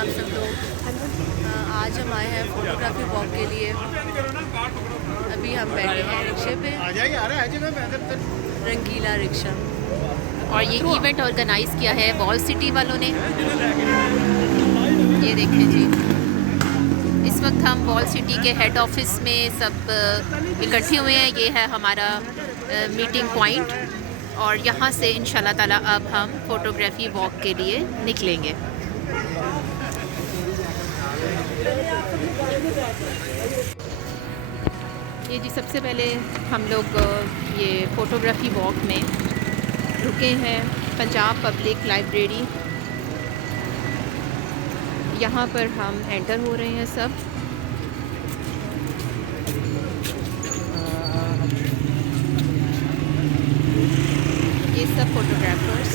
आप सब लोग। आज हम आए हैं फोटोग्राफी वॉक के लिए। अभी हम बैठे हैं रिक्शे पे, रंगीला रिक्शा। और ये इवेंट ऑर्गेनाइज किया है वॉल सिटी वालों ने। ये देखें जी, इस वक्त हम वॉल सिटी के हेड ऑफिस में सब इकट्ठे हुए हैं। ये है हमारा मीटिंग पॉइंट और यहाँ से इंशाल्लाह ताला अब हम फोटोग्राफी वॉक के लिए निकलेंगे। ये जी सबसे पहले हम लोग ये फ़ोटोग्राफ़ी वॉक में रुके हैं पंजाब पब्लिक लाइब्रेरी। यहाँ पर हम एंटर हो रहे हैं सब। ये सब फोटोग्राफर्स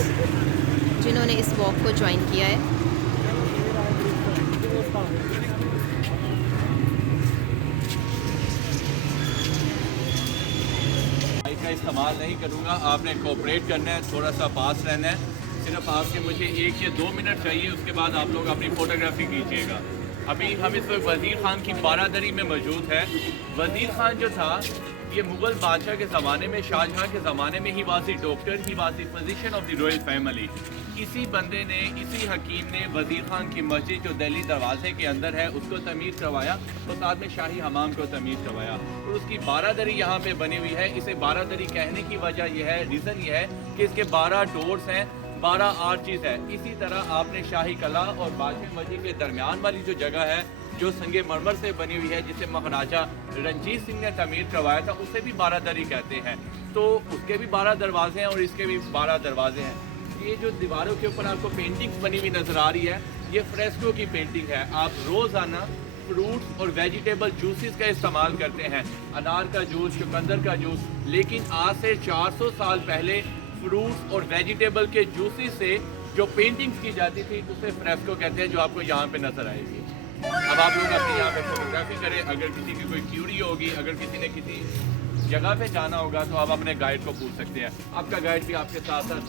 जिन्होंने इस वॉक को ज्वाइन किया है। माइक का इस्तेमाल नहीं करूँगा, आपने कोऑपरेट करना है, थोड़ा सा पास रहना है। सिर्फ आपके मुझे 1 या 2 मिनट चाहिए, उसके बाद आप लोग अपनी फ़ोटोग्राफी कीजिएगा। अभी हम इस वक्त वज़ीर ख़ान की बारादरी में मौजूद है। वज़ीर ख़ान जो था ये मुग़ल बादशाह के ज़माने में, शाहजहाँ के ज़माने में ही वासी डॉक्टर, ही वासी physician of the royal family. इसी बंदे ने, इसी हकीम ने वज़ीर ख़ान की मस्जिद जो दिल्ली दरवाजे के अंदर है उसको तमीर करवाया और साथ में शाही हमाम को तमीर करवाया और उसकी बारादरी यहाँ पे बनी हुई है। इसे बारादरी कहने की वजह यह है, रीज़न ये है कि इसके 12 डोर्स हैं, 12 आर्चिज़ है। इसी तरह आपने शाही कला और बादशाह मस्जिद के दरमियान वाली जो जगह है जो संगे मरमर से बनी हुई है, जिसे महाराजा रंजीत सिंह ने तमीर करवाया था, उसे भी बारादरी कहते हैं। तो उसके भी 12 दरवाजे हैं और इसके भी 12 दरवाजे हैं। ये जो दीवारों के ऊपर आपको पेंटिंग्स बनी हुई नज़र आ रही है, ये फ्रेस्को की पेंटिंग है। आप रोज़ाना फ्रूट्स और वेजिटेबल जूसेस का इस्तेमाल करते हैं, अनार का जूस, चुकंदर का जूस, लेकिन आज से 400 साल पहले फ्रूट्स और वेजिटेबल के जूसेस से जो पेंटिंग्स की जाती थी उसे फ्रेस्को कहते हैं, जो आपको यहाँ पे नज़र आएगी। अब आप लोग अपनी यहाँ पे फोटोग्राफी करें। अगर किसी की कोई क्यूरी होगी, अगर किसी ने किसी जगह पे जाना होगा तो आप अपने गाइड को पूछ सकते हैं। आपका गाइड भी आपके साथ साथ।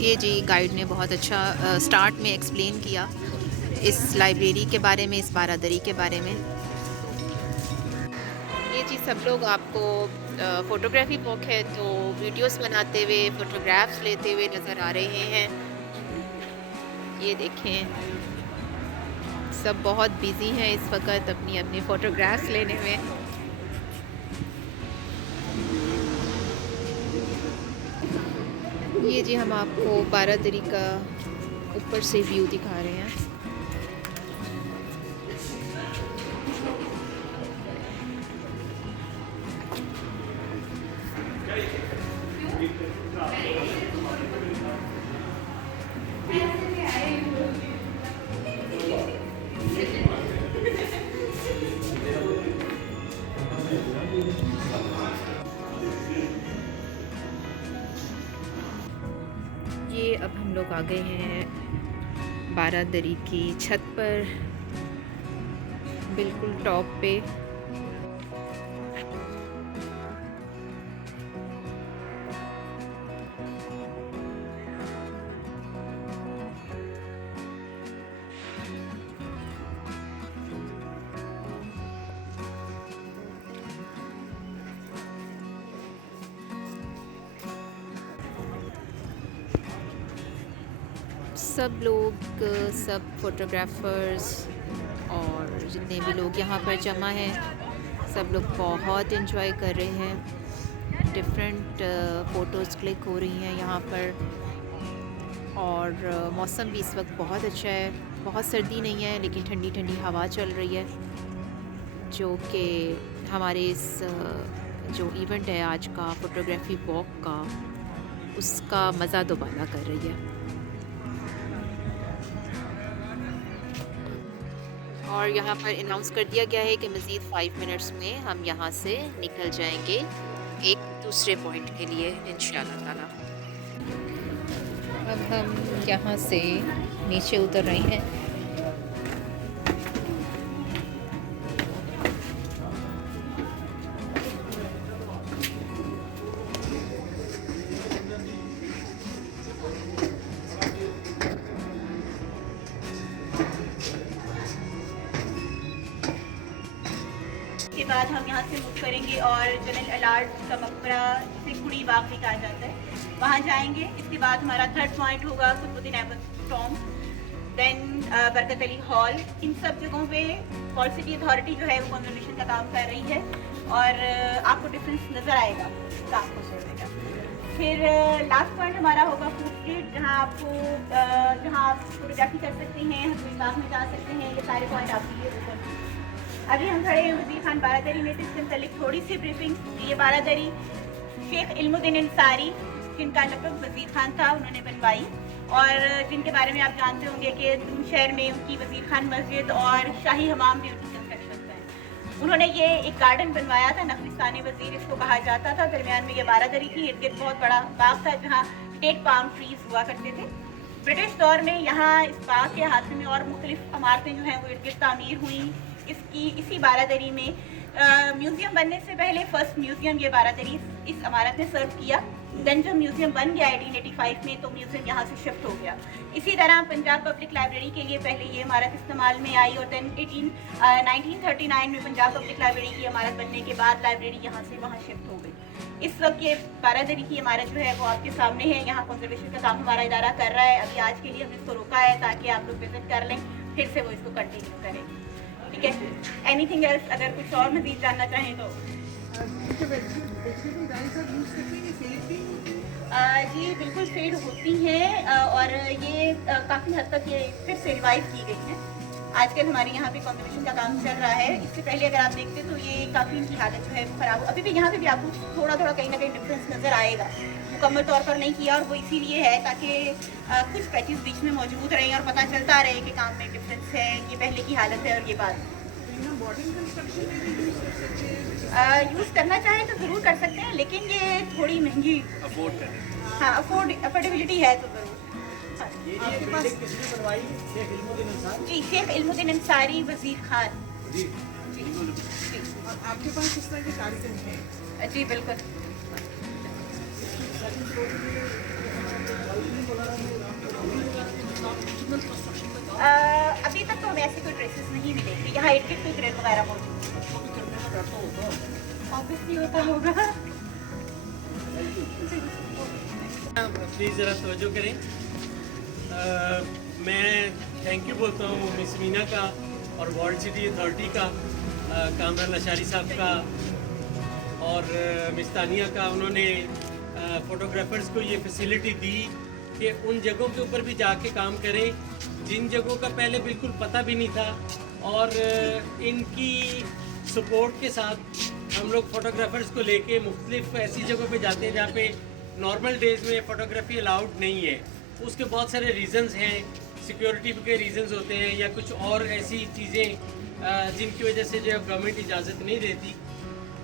ये जी गाइड ने बहुत अच्छा स्टार्ट में एक्सप्लेन किया इस लाइब्रेरी के बारे में, इस बारादरी के बारे में। ये जी सब लोग आपको फ़ोटोग्राफी वॉक है तो वीडियोस बनाते हुए, फ़ोटोग्राफ्स लेते हुए नज़र आ रहे हैं। ये देखें सब बहुत बिज़ी हैं इस वक्त अपनी अपनी फ़ोटोग्राफ्स लेने में। ये जी हम आपको बारादरी का ऊपर से व्यू दिखा रहे हैं। ये अब हम लोग आ गए हैं बारादरी की छत पर, बिल्कुल टॉप पे। सब लोग, सब फोटोग्राफर्स और जितने भी लोग यहाँ पर जमा हैं, सब लोग बहुत एंजॉय कर रहे हैं। डिफरेंट फ़ोटोज़ क्लिक हो रही हैं यहाँ पर। और मौसम भी इस वक्त बहुत अच्छा है, बहुत सर्दी नहीं है लेकिन ठंडी ठंडी हवा चल रही है, जो कि हमारे इस जो इवेंट है आज का फ़ोटोग्राफी वॉक का, उसका मज़ा दोबारा कर रही है। और यहाँ पर अनाउंस कर दिया गया है कि मज़ीद 5 मिनट्स में हम यहाँ से निकल जाएंगे एक दूसरे पॉइंट के लिए इंशाल्लाह ताला। अब हम यहाँ से नीचे उतर रहे हैं। के बाद हम यहाँ से मूव करेंगे और जनरल अलार्ट का मकबरा से कुड़ी बाग भी कहा जाता है, वहाँ जाएंगे। इसके बाद हमारा थर्ड पॉइंट होगा Qutubuddin Aibak Tom, then Barkat Ali hall. इन सब जगहों पे हॉल सिटी अथॉरिटी जो है वो कंजर्वेशन का काम कर रही है और आपको डिफरेंस नज़र आएगा काम को करने का। फिर लास्ट पॉइंट हमारा होगा फूड स्ट्रीट, जहाँ आप फोटोग्राफी कर सकते हैं, हजरत बाग में जा सकते हैं। ये सारे पॉइंट आपके लिए ओपन हैं। अभी हम खड़े हैं वज़ीर खान बारादरी में, इससे मुतालिक थोड़ी सी ब्रीफिंग। ये बारादरी शेख इल्मुद्दीन अंसारी, जिनका लक़ब वज़ीर खान था, उन्होंने बनवाई और जिनके बारे में आप जानते होंगे कि दून शहर में उनकी वज़ीर खान मस्जिद और शाही हमाम भी उनकी कंस्ट्रक्शन हैं। उन्होंने ये एक गार्डन बनवाया था, नखलिस्तानी वज़ीर इसको कहा जाता था। दरमियान में ये बारादरी थी, इर्द गिर्द बहुत बड़ा बाग था जहाँ डेट पाम ट्रीज हुआ करते थे। ब्रिटिश दौर में यहाँ इस बाग के हाथ में और मुख्तलिफ इमारतें जो हैं वो इर्द गिर्द तामीर हुई। इसी बारादरी में म्यूज़ियम बनने से पहले फर्स्ट म्यूज़ियम ये बारादरी इस इमारत ने सर्व किया। देन जब म्यूज़ियम बन गया 1885 में, तो म्यूज़ियम यहाँ से शिफ्ट हो गया। इसी तरह पंजाब पब्लिक लाइब्रेरी के लिए पहले ये इमारत इस्तेमाल में आई और देन 1939 में पंजाब पब्लिक लाइब्रेरी की इमारत बनने के बाद लाइब्रेरी यहाँ से वहाँ शिफ्ट हो गई। इस वक्त ये बारादरी की इमारत जो है वो आपके सामने है। यहाँ कंजर्वेशन का काम हमारा इदारा कर रहा है। अभी आज के लिए हमने इसको रोका है ताकि आप लोग विजिट कर लें, फिर से वो इसको कंटिन्यू करें। ठीक है, एनीथिंग एल्स अगर कुछ और मज़ीद जानना चाहें तो जी बिल्कुल फेड होती हैं और ये काफ़ी हद तक ये फिर से रिवाइव की गई हैं। आजकल हमारे यहाँ पे कंजर्वेशन का काम चल रहा है। इससे पहले अगर आप देखते तो ये काफ़ी इनकी हालत जो है वो ख़राब, अभी भी यहाँ पे भी आपको थोड़ा थोड़ा कहीं ना कहीं डिफरेंस नज़र आएगा। मुकम्मल तौर पर नहीं किया और वो इसीलिए है ताकि कुछ पैचेस बीच में मौजूद रहें और पता चलता रहे कि काम में डिफरेंस है, ये पहले की हालत है और ये बाद यूज़ करना चाहें तो ज़रूर कर सकते हैं, लेकिन ये थोड़ी महंगी अफोर्ड करें। हाँ, अफोर्डेबिलिटी है तो ज़रूर। जी, शेख इल्मुद्दीन अंसारी वज़ीर खान। जी आपके पास किस तरह के कार्यक्रम हैं? जी बिल्कुल। अभी तक तो हमें ऐसे कोई ट्रेसेस नहीं मिलेंगे। यहाँ इर्द गिर्द कोई ग्रिल वगैरह मौजूद ऑब्वियसली होता होगा। प्लीज़ ज़रा तवज्जो करें। मैं थैंक यू बोलता हूँ मिस मीना का और वर्ल्ड सिटी अथॉरिटी का, कामरान अशारी साहब का और मिस तानिया का। उन्होंने फ़ोटोग्राफ़र्स को ये फैसिलिटी दी कि उन जगहों के ऊपर भी जाके काम करें जिन जगहों का पहले बिल्कुल पता भी नहीं था। और इनकी सपोर्ट के साथ हम लोग फ़ोटोग्राफ़र्स को लेके मुख्तलिफ ऐसी जगहों पे जाते हैं जहाँ पे नॉर्मल डेज़ में फ़ोटोग्राफी अलाउड नहीं है। उसके बहुत सारे रीज़न्स हैं, सिक्योरिटी के रीज़न्स होते हैं या कुछ और ऐसी चीज़ें जिनकी वजह से जो गवर्नमेंट इजाज़त नहीं देती।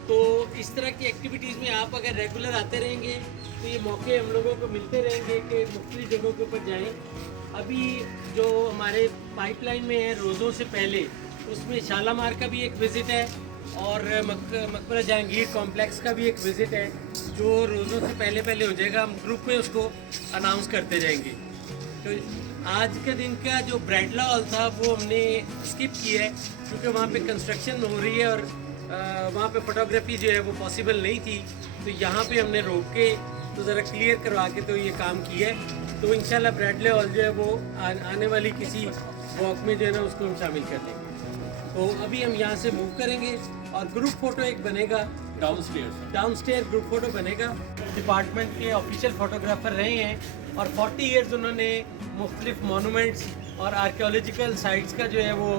तो इस तरह की एक्टिविटीज़ में आप अगर रेगुलर आते रहेंगे तो ये मौके हम लोगों को मिलते रहेंगे कि मुख्तलिफ जगहों के ऊपर जाएं। अभी जो हमारे पाइपलाइन में है रोज़ों से पहले, उसमें शालामार का भी एक विज़िट है और मकबरा जहांगीर कॉम्प्लेक्स का भी एक विज़िट है जो रोज़ों से पहले हो जाएगा। हम ग्रुप में उसको अनाउंस करते जाएंगे। तो आज के दिन का जो ब्रैडला हॉल था वो हमने स्किप किया है क्योंकि वहाँ पे कंस्ट्रक्शन हो रही है और वहाँ पे फ़ोटोग्राफी जो है वो पॉसिबल नहीं थी। तो यहाँ पे हमने रोक के तो ज़रा क्लियर करवा के तो ये काम किया है। तो इंशाल्लाह ब्रैडले हॉल जो है वो आने वाली किसी वॉक में जो है ना उसको हम शामिल कर देंगे। तो अभी हम यहाँ से मूव करेंगे और ग्रुप फ़ोटो एक बनेगा डाउनस्टेयर ग्रुप फ़ोटो बनेगा। डिपार्टमेंट के ऑफिशियल फ़ोटोग्राफ़र रहे हैं और 40 ईयर्स उन्होंने मुख्तलिफ मोनूमेंट्स और आर्कियोलॉजिकल साइट्स का जो है वो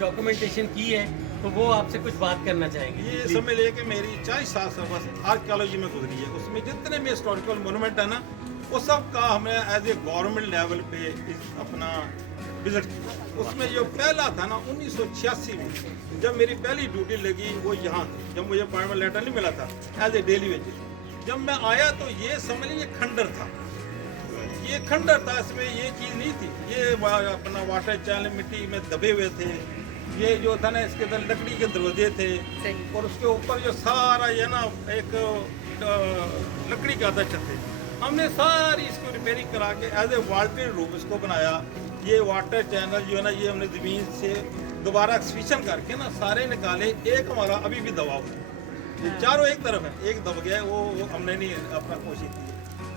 डॉक्यूमेंटेशन की है। तो वो आपसे कुछ बात करना चाहेंगे। ये समझ लिए कि मेरी 40 साल सफर आर्कियोलॉजी में गुजरी है। उसमें जितने भी हिस्टोरिकल मोनूमेंट है ना, वो सब का हमने एज ए गवर्नमेंट लेवल पे अपना विजिट किया। उसमें जो पहला था ना 1986 में जब मेरी पहली ड्यूटी लगी वो यहाँ थी, जब मुझे अपॉइंटमेंट लेटर नहीं मिला था एज ए डेली वेजेस। जब मैं आया तो ये समझ लीजिए खंडर था, ये खंडर था, इसमें ये चीज़ नहीं थी। ये अपना वाटर चैनल मिट्टी में दबे हुए थे। ये जो था ना इसके अंदर लकड़ी के दरवाजे थे और उसके ऊपर जो सारा ये ना एक लकड़ी का आधा छत थे। हमने सारी इसको रिपेयरिंग करा के एज ए वाल्टेड रूम इसको बनाया। ये वाटर चैनल जो है ना ये हमने ज़मीन से दोबारा एक्सफिशन करके ना सारे निकाले, एक हमारा अभी भी दबा हुआ है, चारों एक तरफ है, एक दब गया है, वो हमने नहीं अपना कोशिश की।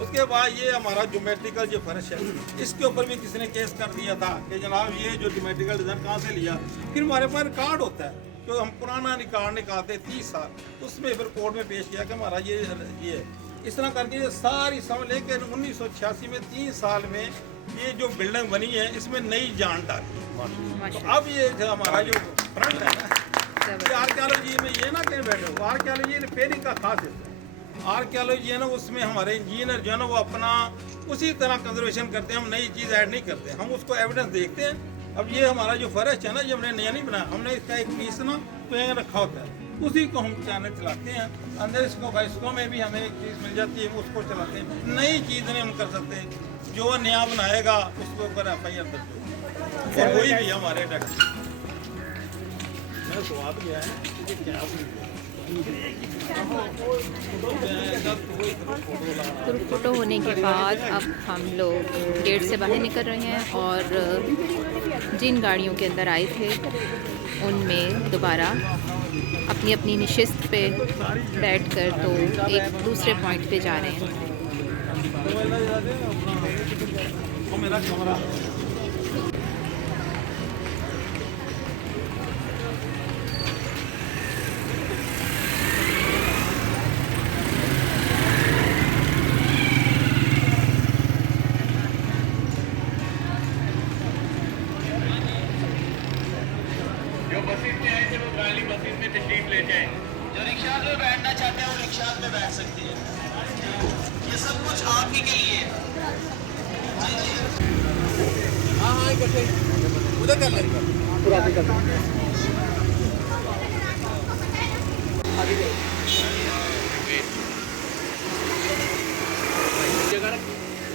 उसके बाद ये हमारा ज्योमेट्रिकल जो फर्श है, इसके ऊपर भी किसी ने केस कर दिया था कि जनाब ये जो ज्योमेट्रिकल डिज़ाइन कहाँ से लिया। फिर हमारे पास रिकॉर्ड होता है, जो हम पुराना रिकॉर्ड निकालते 30 साल, उसमें फिर कोर्ट में पेश किया कि हमारा ये है। इस तरह करके ये सारी समझ लें कि 1986 में 3 साल में ये जो बिल्डिंग बनी है इसमें नई जान डाली है। तो अब ये हमारा जो फ्रंट है ना, ये आर्कियोलॉजी में ये ना कहीं बैठे हो, आर्कियोलॉजी रिपेयरिंग का खास हिस्सा है। आर्कियोलॉजी है ना, उसमें हमारे इंजीनियर जो है ना वो अपना उसी तरह कंजर्वेशन करते हैं, हम नई चीज़ ऐड नहीं करते, हम उसको एविडेंस देखते हैं। अब ये हमारा जो फर्श है ना, ये हमने नया नहीं बनाया, हमने इसका एक पीस ना तो यहाँ रखा होता है, उसी को हम चैनल चलाते हैं, अंदर इसको में भी हमें एक चीज़ मिल जाती है, उसको चलाते हैं। नई चीज़ नहीं हम कर सकते, जो नया बनाएगा उसके ऊपर FIR दर्ज होगी, और वही भी हमारे टैक्स में स्वाद गया है क्या ग्रुप फोटो होने के बाद अब हम लोग गेट से बाहर निकल रहे हैं और जिन गाड़ियों के अंदर आए थे उनमें दोबारा अपनी अपनी निशिस्त पे बैठकर तो एक दूसरे पॉइंट पे जा रहे हैं। मेरा कमरा जो रिक्शा में बैठना चाहते हैं वो रिक्शा में बैठ सकते हैं। ये सब कुछ आप ही के लिए हाँ इकट्ठे उधर कर लेंगे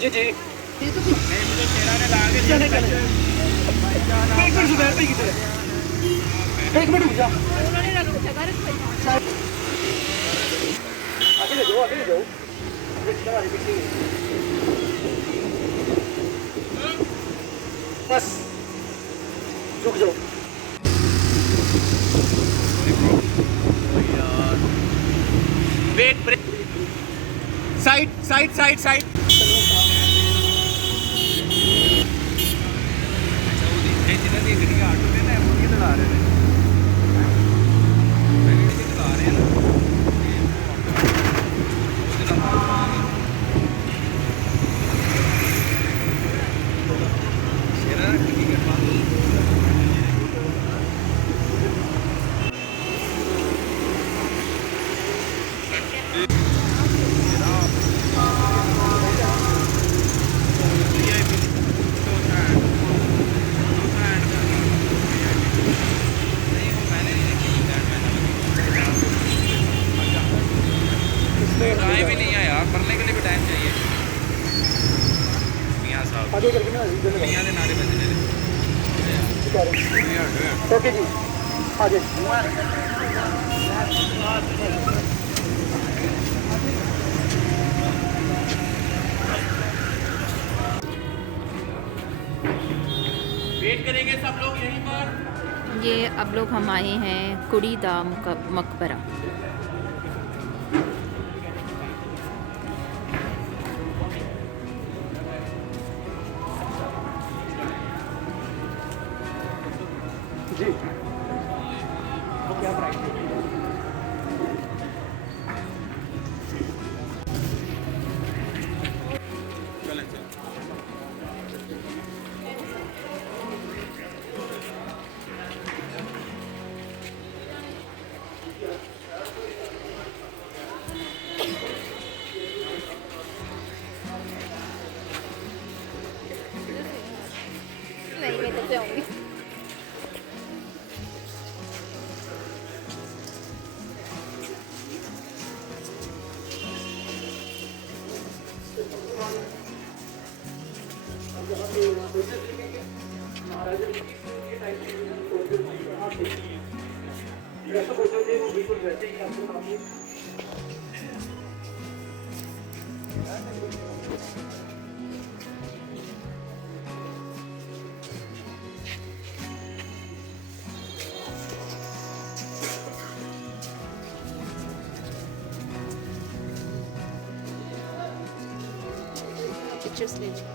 जी जी मुझे तेरा ने ला के एक मिनट रुक जा आगे ले जाओ बस रुक जाओ wait brake side side side side time ही नहीं है यार, पढ़ने के लिए भी टाइम चाहिए। मियाँ साहब मियाँ के नारे बजने ओके जी आगे वेट करेंगे सब लोग यहीं पर। ये अब लोग हम आए हैं कुड़ी दा मकबरा। जी क्या प्राइस नहीं, मैं तो जाऊंगी। पिक्चर्स लीजिए।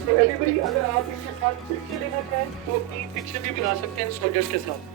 तो एवरीबॉडी अगर आप इनके साथ पिक्चर लेना चाहें तो अपनी पिक्चर भी बना सकते हैं सोल्जर्स के साथ।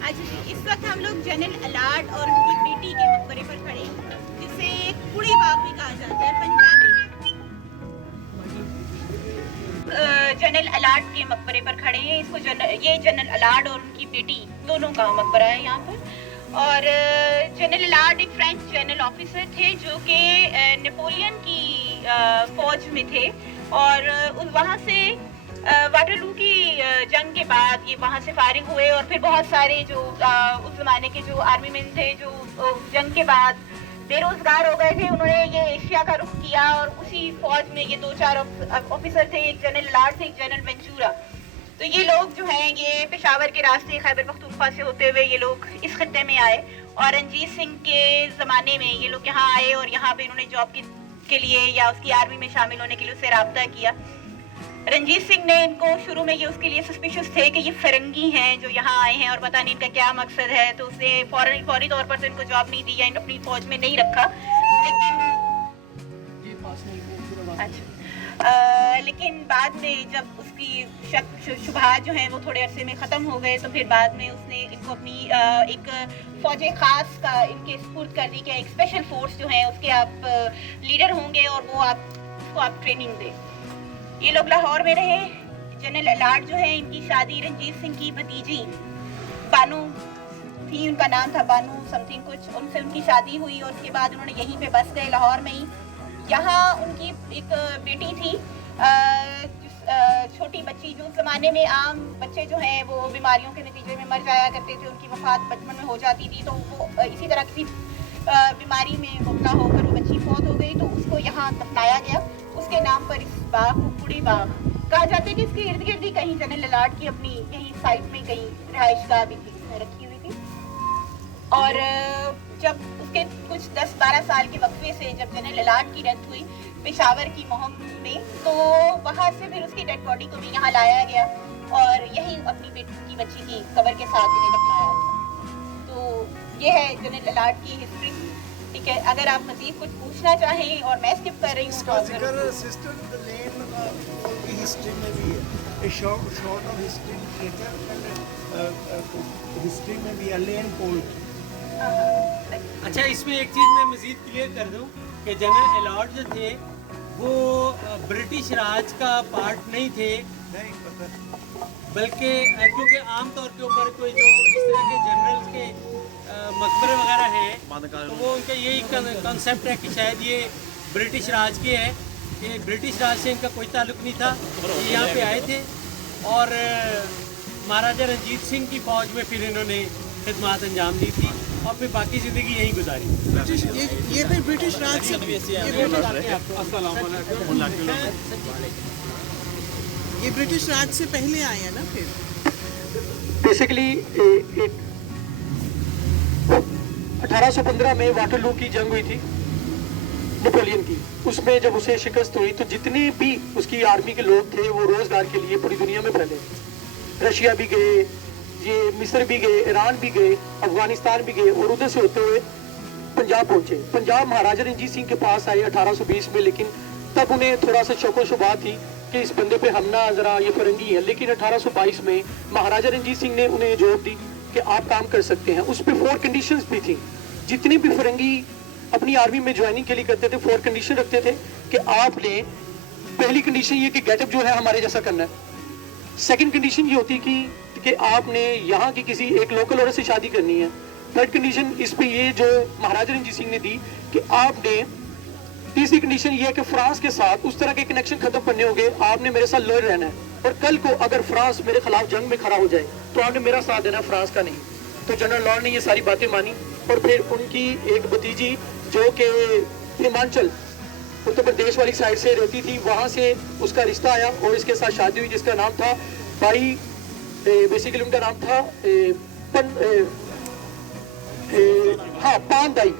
अच्छा जी, इस वक्त हम लोग जनरल अलार्ड और उनकी बेटी के मकबरे पर खड़े हैं, जिसे कुड़ी बाग भी कहा जाता है पंजाबी में। जनरल अलार्ड के मकबरे पर खड़े हैं। इसको ये जनरल अलार्ड और उनकी बेटी दोनों का मकबरा है यहाँ पर। और जनरल अलार्ड एक फ्रेंच जनरल ऑफिसर थे जो कि नेपोलियन की फौज में थे, और वहाँ से वाटरलू की जंग के बाद ये वहाँ से फारिग हुए, और फिर बहुत सारे जो उस ज़माने के जो आर्मी मैन थे जो जंग के बाद बेरोजगार हो गए थे, उन्होंने ये एशिया का रुख किया, और उसी फौज में ये 2-4 ऑफिसर थे, एक जनरल अलार्ड थे, एक जनरल वेंचूरा। तो ये लोग जो हैं ये पेशावर के रास्ते खैबर पख्तूनख्वा से होते हुए ये लोग इस खत्ते में आए, और रणजीत सिंह के ज़माने में ये लोग यहाँ आए, और यहाँ पे इन्होंने जॉब के लिए या उसकी आर्मी में शामिल होने के लिए उससे रब्ता किया। रणजीत सिंह ने इनको शुरू में ये उसके लिए सस्पिशियस थे कि ये फिरंगी हैं जो यहाँ आए हैं और पता नहीं इनका क्या मकसद है, तो उसने फौरी तौर पर तो इनको जॉब नहीं दी या अपनी फौज में नहीं रखा। लेकिन बाद में जब उसकी शुबहात जो हैं वो थोड़े अरसे में ख़त्म हो गए, तो फिर बाद में उसने इनको अपनी एक फ़ौज ख़ास का इनके स्पुर्द कर दी कि एक स्पेशल फोर्स जो है उसके आप लीडर होंगे, और वो उसको आप ट्रेनिंग दें। ये लोग लाहौर में रहे। जनरल अलार्ड जो है इनकी शादी रंजीत सिंह की भतीजी बानू थी, उनका नाम था बानू समथिंग कुछ, उनसे उनकी शादी हुई, और उसके बाद उन्होंने यहीं पे बस गए लाहौर में ही। यहाँ उनकी एक बेटी थी, छोटी बच्ची, जो उस ज़माने में आम बच्चे जो हैं वो बीमारियों के नतीजे में मर जाया करते थे, उनकी वफ़ात बचपन में हो जाती थी, तो वो इसी तरह किसी बीमारी में मुब्तला होकर वो बच्ची फौत हो गई, तो उसको यहाँ दफनाया गया। उसके नाम पर इस बाग को कुड़ी बाग कहा जाता है कि इसके इर्द गिर्द ही कहीं जनरल अलार्ड की अपनी यहीं साइड में कहीं रिहाइशगाह भी थी, रखी हुई थी। और जब उसके कुछ 10-12 साल के वक्फे से जब जनरल अलार्ड की डेथ हुई पेशावर की मुहिम में, तो वहाँ से फिर उसकी डेड बॉडी को भी यहाँ लाया गया, और यहीं अपनी बेटी की बच्ची की कब्र के साथ उन्हें दफनाया गया। तो ये है जनरल अलार्ड की हिस्ट्री। ठीक है, अगर आप मज़ीद कुछ पूछना चाहें और मैं स्किप कर रही हूँ तो सिस्टर लेन की हिस्ट्री में भी है, शॉर्ट ऑफ हिस्ट्री हिस्ट्री में भी है लेन पोल्ट। अच्छा, इसमें एक चीज़ मैं मज़ीद क्लियर कर दूं कि जनरल अलार्ड जो थे वो ब्रिटिश राज का पार्ट नहीं थे, नहीं पता, बल्कि क्योंकि आम तौर के ऊपर कोई जो इस तरह के जनरल के मकबरे वगैरह हैं, तो वो उनका यही कंसेप्ट है कि शायद ये ब्रिटिश राज के हैं। ये ब्रिटिश राज से इनका कोई ताल्लुक नहीं था, ये यहाँ पे आए थे, और महाराजा रंजीत सिंह की फ़ौज में फिर इन्होंने खिदमत अंजाम दी थी, और फिर बाकी ज़िंदगी यहीं गुजारी। ये फिर ब्रिटिश राज से ये ब्रिटिश राज से पहले आए हैं ना। फिर बेसिकली 1815 में वाटरलू की जंग हुई थी नेपोलियन की। उसमें जब उसे शिकस्त हुई तो जितने भी उसकी आर्मी के लोग थे वो रोजगार के लिए पूरी दुनिया में फैले। रशिया भी गए, ये मिस्र भी गए, ईरान भी गए, अफगानिस्तान भी गए, और उधर से होते हुए पंजाब पहुंचे। पंजाब महाराजा रंजीत सिंह के पास आए 1820 में, लेकिन तब उन्हें थोड़ा सा शको शुबा थी कि इस बंदे पे हमना जरा ये फरंगी है। लेकिन 1822 में महाराजा रंजीत सिंह ने उन्हें जोर दी कि आप काम कर सकते हैं। उस पर 4 कंडीशंस भी थी। जितने भी फरंगी अपनी आर्मी में ज्वाइनिंग के लिए करते थे 4 कंडीशन रखते थे कि आपने, पहली कंडीशन ये कि गेटअप जो है हमारे जैसा करना है। सेकंड कंडीशन ये होती कि आपने यहाँ की किसी एक लोकल औरत से शादी करनी है। थर्ड कंडीशन इस पे ये जो महाराजा रंजीत सिंह ने दी कि आपने, तीसरी कंडीशन ये है कि फ्रांस के साथ उस तरह के कनेक्शन खत्म करने होंगे, आपने मेरे साथ लॉयल रहना है, और कल को अगर फ्रांस मेरे खिलाफ जंग में खड़ा हो जाए तो आपने मेरा साथ देना, फ्रांस का नहीं। तो जनरल लॉर्ड ने ये सारी बातें मानी, और फिर उनकी एक भतीजी जो कि हिमाचल उत्तर प्रदेश वाली साइड से रहती थी, वहाँ से उसका रिश्ता आया और इसके साथ शादी हुई, जिसका नाम था भाई, बेसिकली उनका नाम था पान दाई।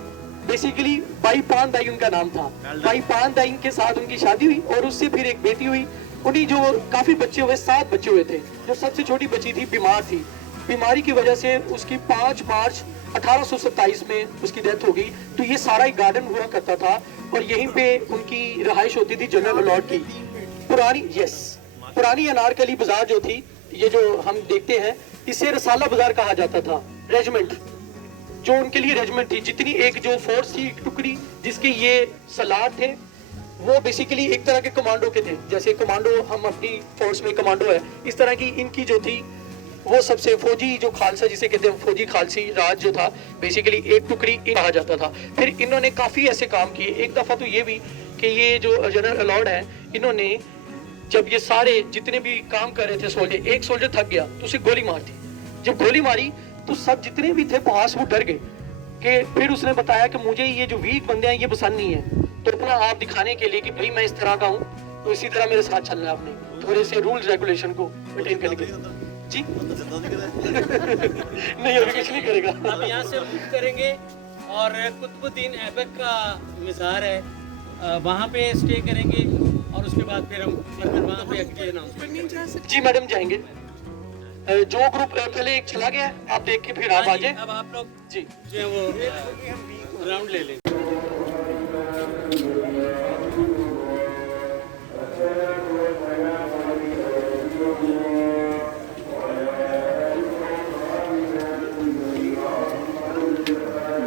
बेसिकली भाई पान दाई उनका नाम था। भाई पान दाई के साथ उनकी शादी हुई और उससे फिर एक बेटी हुई। उन्हीं जो काफी बच्चे हुए, 7 बच्चे हुए थे। जो सबसे छोटी बच्ची थी बीमार थी, बीमारी की वजह से उसकी 5 मार्च 1827 में उसकी डेथ हो गई। तो ये सारा एक गार्डन हुआ करता था और यहीं पे उनकी रहाइश होती थी जनरल अलॉट की। पुरानी अनारकली बाजार जो थी, ये जो हम देखते हैं, इसे रसाला बाजार कहा जाता था। रेजिमेंट जो उनके लिए रेजिमेंट थी, जितनी एक जो फोर्स थी, एक टुकड़ी जिसके ये सलार थे, वो बेसिकली एक तरह के कमांडो के थे। जैसे कमांडो हम अपनी फोर्स में कमांडो है, इस तरह की इनकी जो थी वो सबसे फौजी जो खालसा जिसे कहते हैं, फौजी खालसी राज जो था, बेसिकली एक टुकड़ी कहा जाता था। फिर इन्होंने काफी ऐसे काम किए। एक दफा तो ये भी कि ये जो जनरल अलॉट है, इन्होंने जब ये सारे जितने भी काम कर रहे थे सोल्जर, एक सोल्जर थक गया तो उसे गोली मार दी। जब गोली मारी तो सब जितने भी थे पास वो डर गए कि फिर उसने बताया कि मुझे ये जो वीक बंदे हैं ये पसंद नहीं है। तो अपना आप दिखाने के लिए कि भाई मैं इस तरह का हूँ, तो इसी तरह मेरे साथ चलना है, अपने थोड़े से रूल्स रेगुलेशन को मेंटेन करने के लिए। जी नहीं, अभी कुछ नहीं करेगा। अब यहाँ से मूव करेंगे और कुतुबुद्दीन ऐबक का मज़ार है, वहाँ पे स्टे करेंगे और उसके बाद फिर हम वहाँ पे अनाउंसमेंट। जी मैडम जाएंगे। जो ग्रुप पहले एक चला गया है, आप देख के फिर आप आ जाए। अब आप लोग जी जो है वो राउंड ले लें।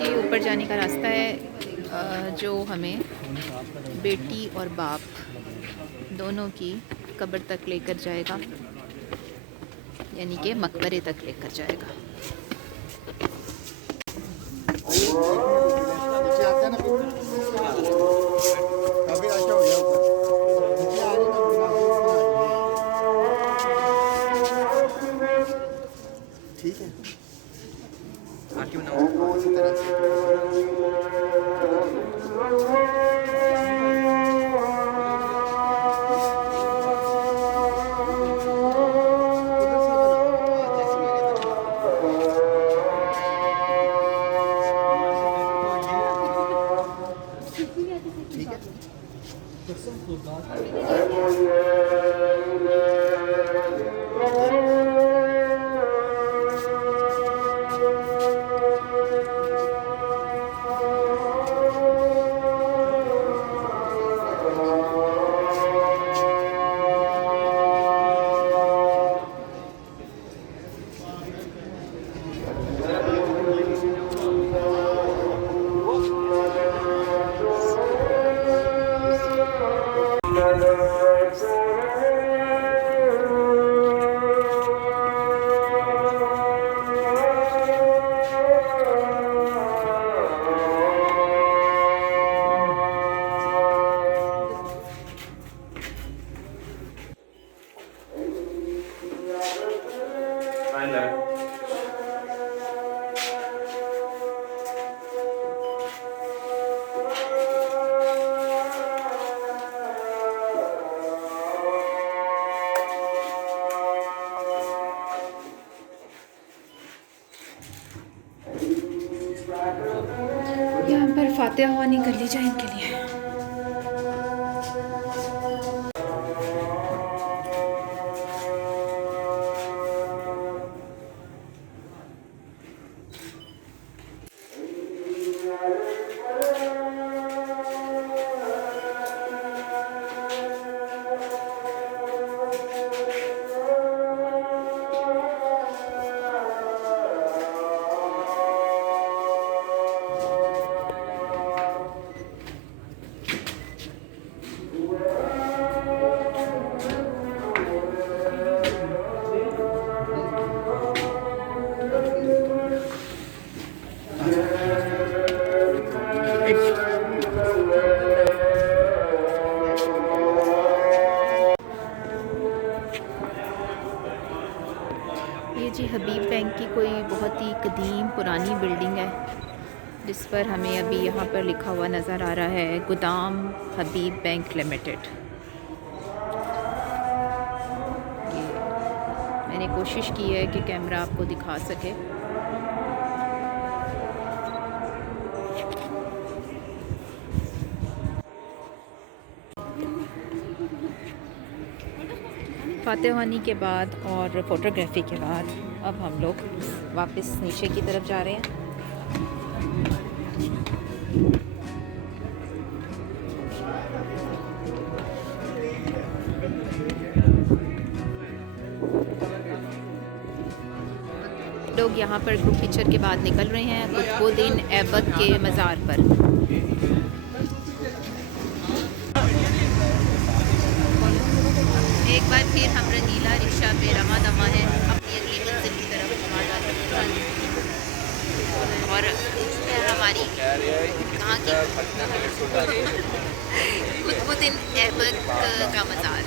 ये ऊपर जाने का रास्ता है जो हमें बेटी और बाप दोनों की कब्र तक लेकर जाएगा, यानी कि मकबरे तक लेकर जाएगा। ठीक है, यहाँ पर फातिहा ख्वानी कर ली जाए इनके लिए। जिस पर हमें अभी यहाँ पर लिखा हुआ नज़र आ रहा है गोदाम हबीब बैंक लिमिटेड। ये मैंने कोशिश की है कि कैमरा आपको दिखा सके। फातेहानी के बाद और फ़ोटोग्राफ़ी के बाद अब हम लोग वापस नीचे की तरफ जा रहे हैं। लोग यहाँ पर ग्रुप पिक्चर के बाद निकल रहे हैं कुतुबुद्दीन ऐबक के मज़ार पर। एक बार फिर हम रंगीला रिक्शा पे रवा दवा है अपनी अगली मंजिल की तरफ और इसमें हमारी कहाँ की कुतुबुद्दीन ऐबक का मज़ार।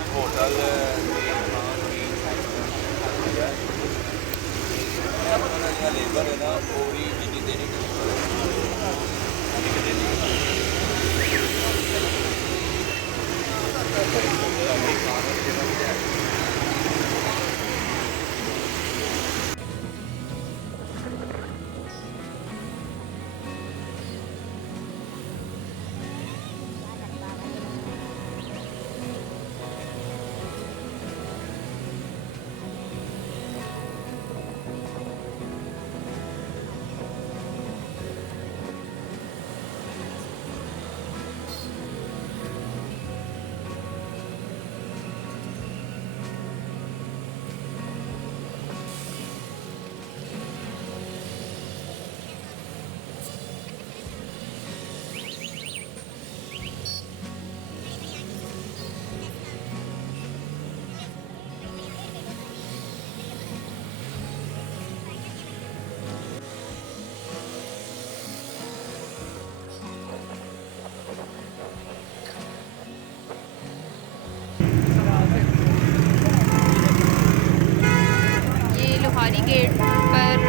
लोहारी गेट पर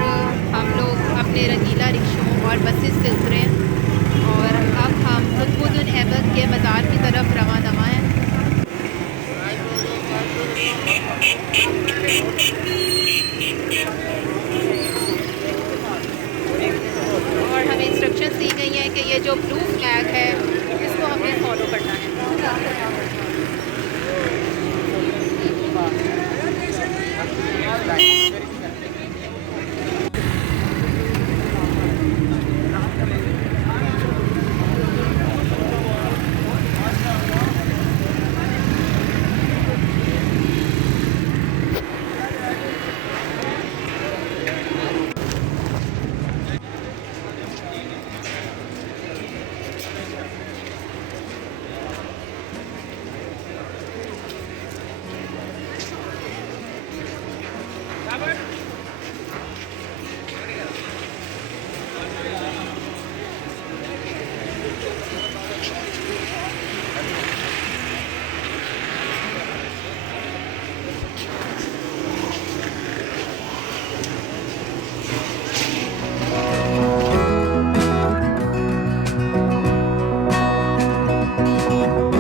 हम लोग अपने रंगीला रिक्शों और बसेस से उतरे और अब हम कुतुबुद्दीन ऐबक के मज़ार की तरफ रवा दवा हैं। और हमें इंस्ट्रक्शंस दी गई हैं कि ये जो ब्लू